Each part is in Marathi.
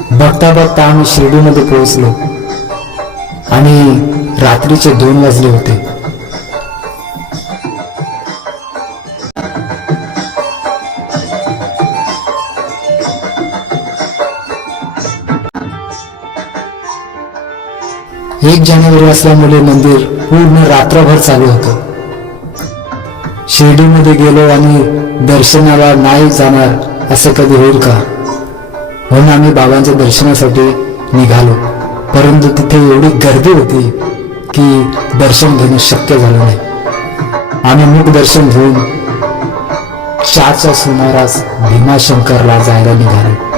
बघता बघता आम्ही शिर्डीमध्ये पोहोचलो. आणि रात्रीचे दोन वाजले होते. एक जानेवारी असल्यामुळे मंदिर पूर्ण रात्रभर चालू होतं. शिर्डीमध्ये गेलो आणि दर्शनाला नाही जाणार असं कधी होईल का? म्हणून आम्ही बाबांच्या दर्शनासाठी निघालो. परंतु तिथे एवढी गर्दी होती की दर्शन घेणं शक्य झालं नाही. आम्ही मुख दर्शन घेऊन चारच्या सुमारास भीमाशंकरला जायला निघालो.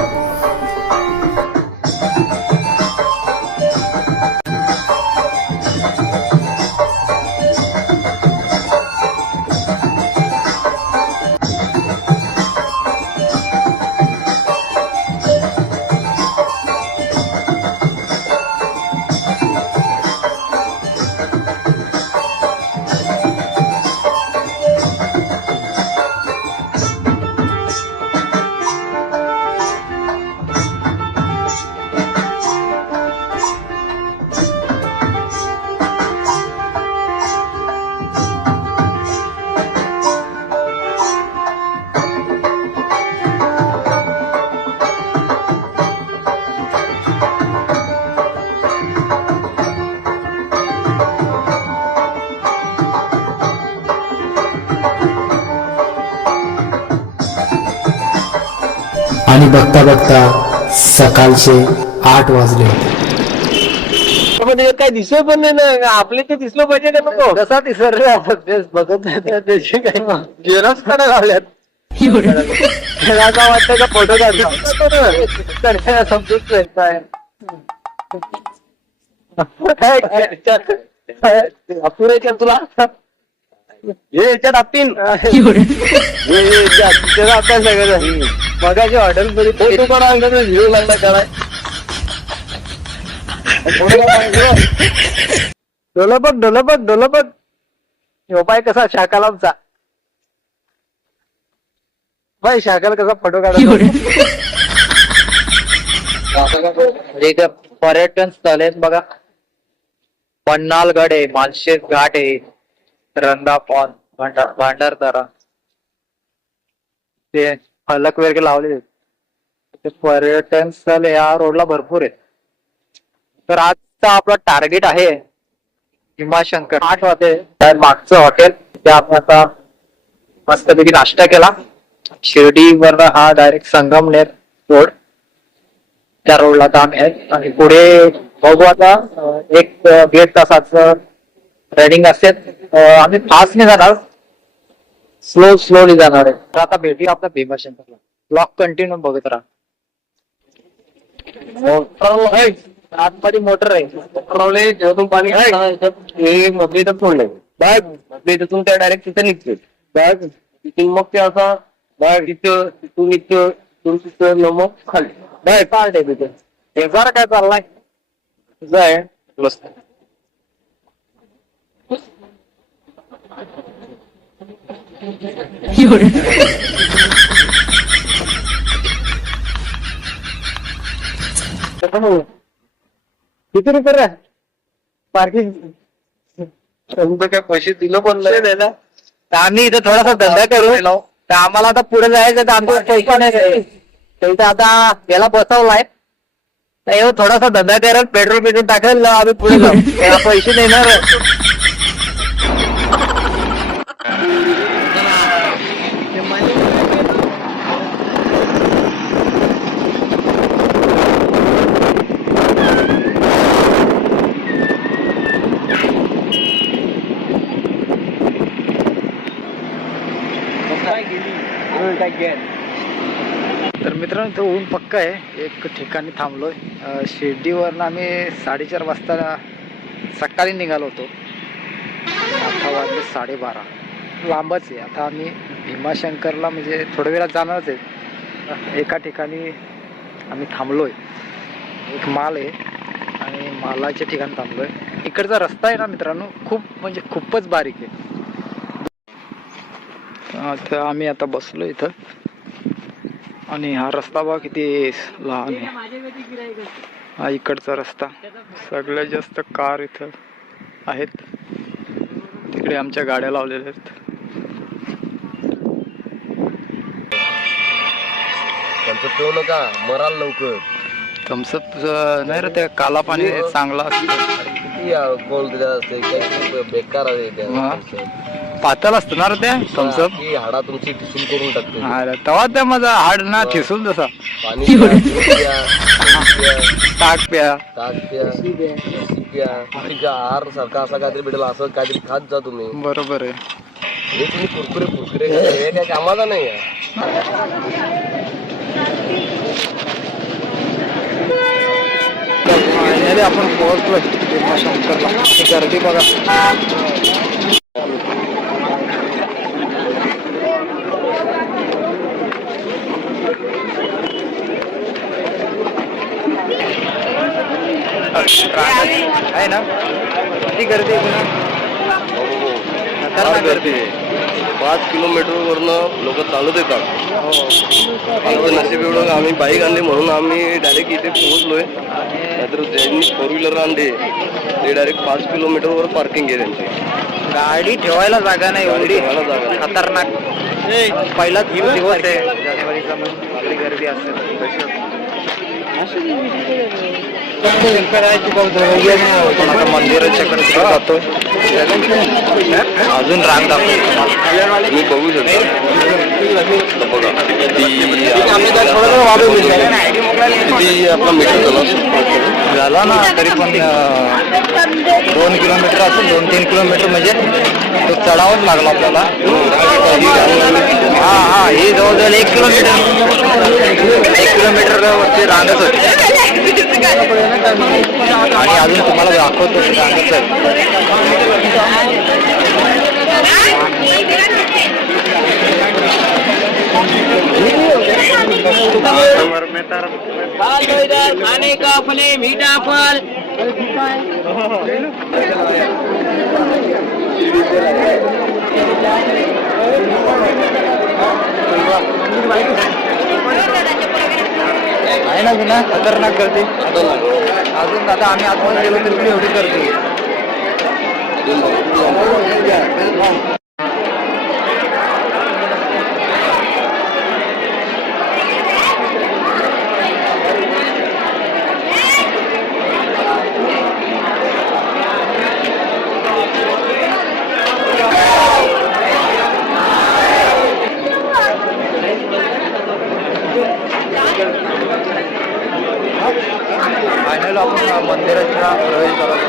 आणि बघता बघता सकाळचे आठ वाजले होते. पण काय दिसत पण नाही ना. आपले ते दिसलं पाहिजे का नको? कसा आपण. तेच बघत नाही त्याची काही जेरॉक्स काढा लावल्यात. त्याला असं वाटतं का फोटो काढला समजत काय. अपुरेच्या तुला? हे याच्यात आपीन त्याचा अभ्यास सगळं. मगाची हॉटेल मध्ये फोटो काढा झिरो लागला काढाय डोलं बघ डोलं बघ डोलं बघ ह्यो पाय कसा शाकालामचा बाय शाकाला कसा फोटो काढा पर्यटन स्थळ आहेत बघा. पन्नालगड आहे मालशेज घाट आहे रंगा पॉन भांडार भांडारदरा. ते फलक वगैरे लावलेले पर्यटन स्थळ या रोडला भरपूर आहेत. तर आजचा आपला टार्गेट आहे हिमाशंकर आठ वाजे. मागचं हॉटेल ते आपण आता मस्तपैकी नाश्ता केला. शिर्डीवर हा डायरेक्ट संगमनेर रोड त्या रोडला काम आहे. आणि पुढे बघू आता एक दीड तासाचं रनिंग असेल. आम्ही फास्ट नाही जाणार. स्लो स्लोली जाणार आहे. तर आता भेटूया आपल्या भीमाशंकरला ब्लॉक कंटिन्यू बघत राहा. आतमध्ये मोटर आहे. पेट्रोले जेव्हा पाणी हे मध्ये इथं सोडलंय. बॅगमध्ये इथून त्या डायरेक्ट तिथे निघते बॅग तिथून मग ते असा बॅग तिथं तिथून इथं तिथून तिथं मग खाली. बॅग कार्ड आहे तिथे. हे जरा काय चाललाय? तुझं आहे. मस्त किती रुपये रे? पार्किंग काय पैसे दिलं पण नाही? तर आम्ही इथं थोडासा धंदा करू. तर आम्हाला आता पुढे जायचं तर आमचं पैसे नाही तर इथं आता याला बसवलाय. तर येऊ थोडासा धंदा करेल पेट्रोल पेट्रोल टाकेल आम्ही पुढे जाऊ. पैसे देणार तर मित्रांनो इथं ऊन पक्का आहे. एक ठिकाणी थांबलो आहे शिर्डीवरनं आम्ही साडेचार वाजता सकाळी निघालो होतो. आता वाजले साडेबारा. लांबच आहे. आता आम्ही भीमाशंकरला म्हणजे थोड्या वेळात जाणारच आहे. एका ठिकाणी आम्ही थांबलो आहे एक माल आहे आणि मालाच्या ठिकाणी आहे इकडचा रस्ता आहे ना मित्रांनो खूप म्हणजे खूपच बारीक आहे. आता आम्ही आता बसलो इथं. आणि हा रस्ता बघा किती लहान आहे. हा इकडचा रस्ता. सगळ्यात जास्त कार इथं आहेत. तिकडे आमच्या गाड्या लावलेल्या आहेत. नका. मराल लवकर. थम्सअप नाही रे ते काला पाणी चांगला असतं. किती दिला असते बेकार आहे. पातळ असतं ना रे ते थम्सअप. की हाडा तुमची ठिसून करून टाकते. अरे तेव्हा त्या माझा हाड ना ठिसून जसा. पाणी प्या, प्या, प्या, ताक प्या. ताक प्या, लस्सी प्या. आहार सारखा असा काहीतरी भेटेल असं काहीतरी खात जा तुम्ही. बरोबर आहे. हे तुम्ही कुरकुरे कुरकुरे खाते, हे काय कामाचा नाही आहे. फायनली आपण पोहोचलोय. भीमाशंकरला ही गर्दी बघा. आहे ना? किती गर्दी आहे पुन्हा? खतरनाक गर्दी आहे. पाच किलोमीटर वरनं लोक चालत येतात. हो. आमचं नशीब एवढं आम्ही बाईक आणली म्हणून आम्ही डायरेक्ट इथे पोहोचलोय. नाहीतर ज्यांनी फोर व्हीलर आणले ते डायरेक्ट पाच किलोमीटर वर पार्किंग आहे त्यांची गाडी ठेवायला जागा नाही गाडी एवढी. ठेवायला जागा नाही. खतरनाक. पहिलाच दिवस आहे. जानेवारीचा म्हणून आपली गर्दी असते आता मंदिराच्या कडे जातोय अजून रांग दाखवतो बघू शकतो बघा किती आपला मीटर झाला झाला ना तरी पण दोन किलोमीटर असेल दोन तीन किलोमीटर म्हणजे तो चढावंच लागला आपल्याला हा हा हे जवळजवळ एक किलोमीटर एक किलोमीटर वरती रांगच होती. आणि अजून तुम्हाला दाखवतो खाने का फले मीठा फल आहे ना गुन्हा खतरनाक गर्दी अजून आता आम्ही आतमध्ये गेलो तर पण एवढी गर्दी आपण मंदिराच्या प्रवेशद्वारावर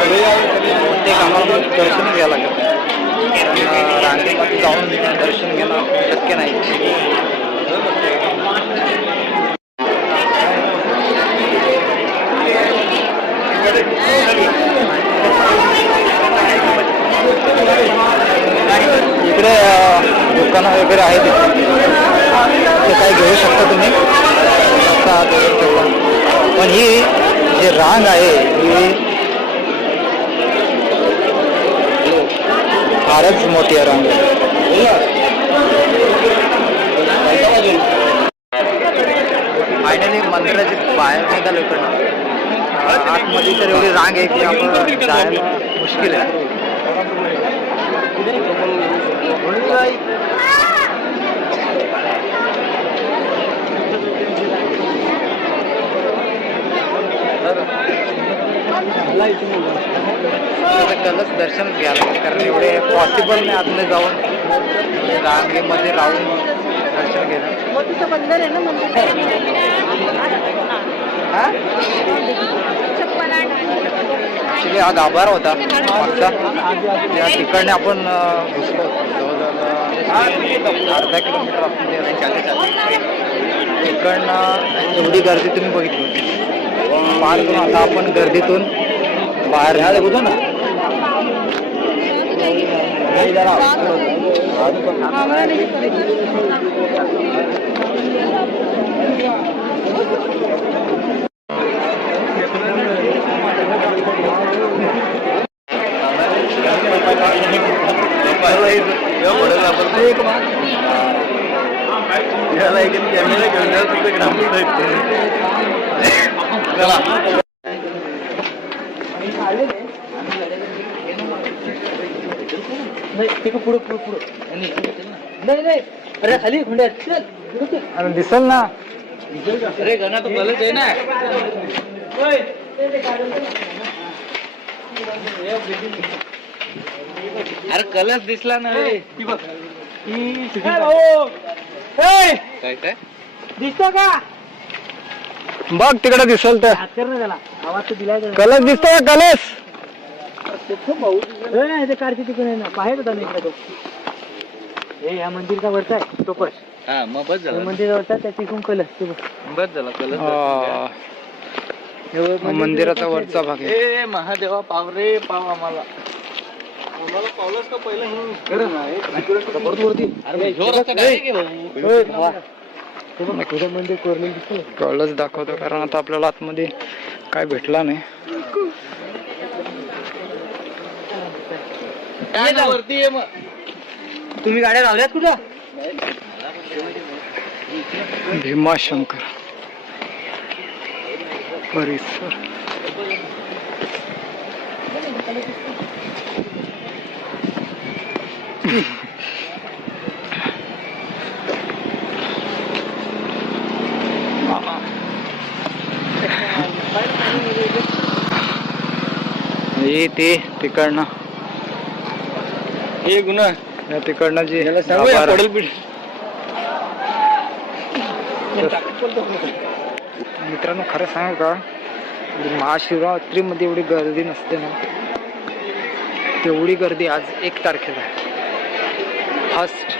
आलो आणि प्रत्येक आम्हाला दर्शन घ्यायला लागेल. कारण रांगेमध्ये जाऊन दर्शन घेणं शक्य नाही. इकडे दुकानं वगैरे आहेत. ते काही घेऊ शकता तुम्ही. पण ही जे रांग आहे ही फारच मोठी आहे रांग। फायनली मंदिराची बाहेर निघालो इकडनं आतमध्ये तर एवढी रांग आहे की आपण जायला मुश्किल आहे. कलच दर्शन घ्यायला कारण एवढे पॉसिबल नाही आतमध्ये जाऊन. रांगेमध्ये राहून दर्शन घेणं. बंदर आहे ना हा. गाभारा होता. मागचा त्या तिकडने आपण घुसलो. जवळजवळ अर्धा किलोमीटर आपण चालत. तिकडनं एवढी गर्दी तुम्ही बघितली होती. पार करून आता आपण गर्दीतून बाहेर निघतो ना? याला एक कॅमेरा घेऊन जाऊ हे पडेल चला. नाही नाही अरे खाली खुंड्या चल. अरे दिसल ना. अरे गणा तो गलत आहे ना. अरे कलच दिसला ना. रे ती बघ. ती काय काय दिसतो का? बघ तिकडे दिसल तर. हात कर ना त्याला. आवाज तर दिसतो का कलस ए, नाही, ते कारची तिकडे आहे ना. बाहेर होता ना इकडे तो. हे या मंदिरचा वरचा आहे तो पश हा मग बस झालं मंदिरचा वरचा त्या तिकून कलस ते. बस झाला कलर हे. मंदिराचा वरचा भाग आहे. ए महादेवा पाव रे पाव आम्हाला. आम्हाला पावलंच का पहिलं अरे ह्यो रस्ता direct आहे भाऊ. ओय, भावा. हे बघ, तुझं मंदिर कोरलेलं दिसतं ना? कळच दाखवतो कारण आता आपल्याला आतमध्ये काय भेटला नाही. काय ना वरती ये मग. तुम्ही गाड्या लावल्यात कुठं? भीमाशंकर. परिसर. हे ते तिकडनं. हे गुन्हा या तिकडनं जे मित्रांनो खरं सांगू का? महाशिवरात्रीमध्ये एवढी गर्दी नसते ना. तेवढी गर्दी आज एक तारखेला आहे. फर्स्ट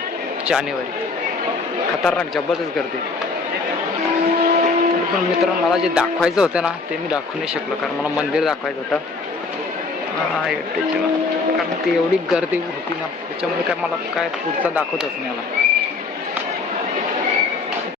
जानेवारी. खतरनाक जबरदस्त गर्दी. तरी पण मित्रांनो मला जे दाखवायचं होतं ना ते मी दाखवू नाही शकलो कारण मला मंदिर दाखवायचं होतं. हा, कारण ती एवढी गर्दी होती ना त्याच्यामुळे काय मला काय पुढचा दाखवतच नाही आला.